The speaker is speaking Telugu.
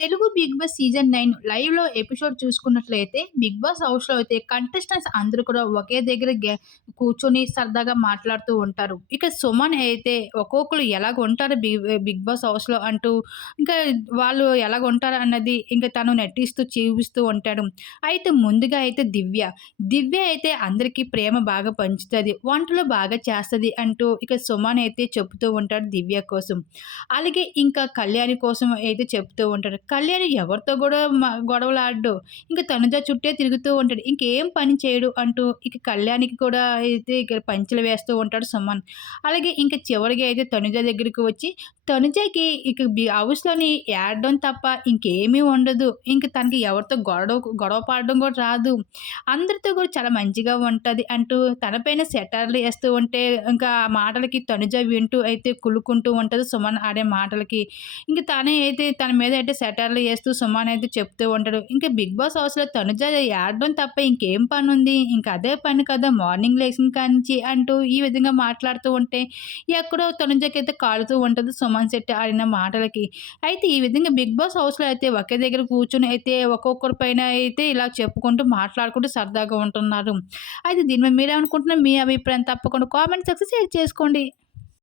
Telugu Bigg Boss season nine లైవ్‌లో ఎపిసోడ్ చూసుకున్నట్లయితే, బిగ్ బాస్ హౌస్‌లో అయితే కంటెస్టెంట్స్ అందరూ కూడా ఒకే దగ్గర కూర్చొని సరదాగా మాట్లాడుతూ ఉంటారు. ఇక సుమన్ అయితే ఒక్కొక్కరు ఎలాగుంటారు బి బిగ్ బాస్ హౌస్‌లో అంటూ ఇంకా వాళ్ళు ఎలాగుంటారు అన్నది ఇంకా తను నటిస్తూ చూపిస్తూ ఉంటాడు. అయితే ముందుగా అయితే దివ్య. దివ్య అయితే అందరికీ ప్రేమ బాగా పంచుతుంది వంటలు బాగా చేస్తుంది అంటూ ఇక సుమన్ అయితే చెప్తూ ఉంటాడు దివ్య కోసం. అలాగే ఇంకా కళ్యాణి కోసం అయితే చెప్తూ ఉంటాడు. కళ్యాణ్ ఎవరితో కూడా గొడవలు గొడవలాడడు. ఇంక తనుజ చుట్టే తిరుగుతూ ఉంటాడు. ఇంకేం పని చేయడు అంటూ ఇక కళ్యాణికి కూడా అయితే ఇక పంచలు వేస్తూ ఉంటాడు సుమన్. అలాగే ఇంక చివరిగా అయితే తనుజ దగ్గరికి వచ్చి తనుజకి ఇక బి హౌస్‌లోని ఏడడం తప్ప ఇంకేమీ ఉండదు. ఇంక తనకి ఎవరితో గొడవ గొడవ పడడం కూడా రాదు. అందరితో కూడా చాలా మంచిగా ఉంటుంది అంటూ తనపైన సెటర్లు వేస్తూ ఉంటే ఇంకా ఆ మాటలకి తనుజ వింటూ అయితే కులుకుంటూ ఉంటుంది సుమన్ ఆడే మాటలకి. ఇంక తనే అయితే తన మీద అయితే సెటార్లు వేస్తూ సుమన్ అయితే చెప్తూ ఉంటాడు. ఇంకా బిగ్ బాస్ హౌస్‌లో తనుజ ఏడడం తప్ప ఇంకేం పని ఉంది ఇంకా అదే పని కదా! మార్నింగ్ లేచిన కానించి అంటూ ఈ విధంగా మాట్లాడుతూ ఉంటే ఎక్కడో తనుజకైతే కాలుతూ ఉంటుంది సుమన్ శెట్టి ఆడిన మాటలకి. అయితే ఈ విధంగా బిగ్ బాస్ హౌస్‌లో అయితే ఒకే దగ్గర కూర్చొని అయితే ఒక్కొక్కరి పైన అయితే ఇలా చెప్పుకుంటూ మాట్లాడుకుంటూ సరదాగా ఉంటున్నారు. అయితే దీని మీద మీరేమనుకుంటున్నారు? మీ అభిప్రాయం తప్పకుండా కామెంట్ సెక్స్ షేర్ చేసుకోండి.